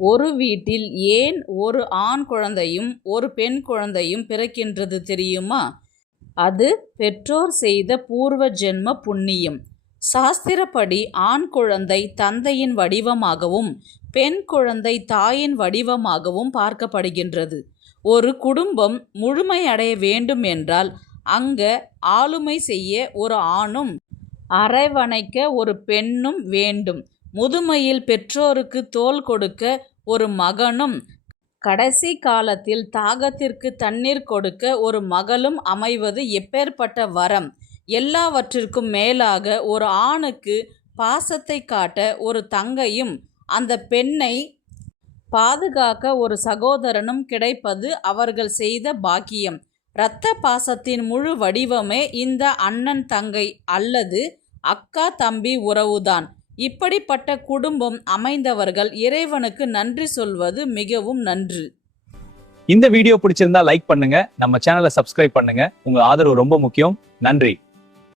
ஒரு வீட்டில் ஏன் ஒரு ஆண் குழந்தையும் ஒரு பெண் குழந்தையும் பிறக்கின்றது தெரியுமா? அது பெற்றோர் செய்த பூர்வ ஜென்ம புண்ணியம். சாஸ்திரப்படி ஆண் குழந்தை தந்தையின் வடிவமாகவும் பெண் குழந்தை தாயின் வடிவமாகவும் பார்க்கப்படுகின்றது. ஒரு குடும்பம் முழுமையடைய வேண்டும் என்றால் அங்க ஆளுமை செய்ய ஒரு ஆணும் அரவணைக்க ஒரு பெண்ணும் வேண்டும். முதுமையில் பெற்றோருக்கு தோள் கொடுக்க ஒரு மகனும் கடைசி காலத்தில் தாகத்திற்கு தண்ணீர் கொடுக்க ஒரு மகளும் அமைவது எப்பேற்பட்ட வரம்! எல்லாவற்றிற்கும் மேலாக ஒரு ஆணுக்கு பாசத்தை காட்ட ஒரு தங்கையும் அந்த பெண்ணை பாதுகாக்க ஒரு சகோதரனும் கிடைப்பது அவர்கள் செய்த பாக்கியம். இரத்த பாசத்தின் முழு வடிவமே இந்த அண்ணன் தங்கை அல்லது அக்கா தம்பி உறவுதான். இப்படிப்பட்ட குடும்பம் அமைந்தவர்கள் இறைவனுக்கு நன்றி சொல்வது மிகவும் நன்று. இந்த வீடியோ பிடிச்சிருந்தா லைக் பண்ணுங்க, நம்ம சேனலை சப்ஸ்கிரைப் பண்ணுங்க. உங்க ஆதரவு ரொம்ப முக்கியம். நன்றி.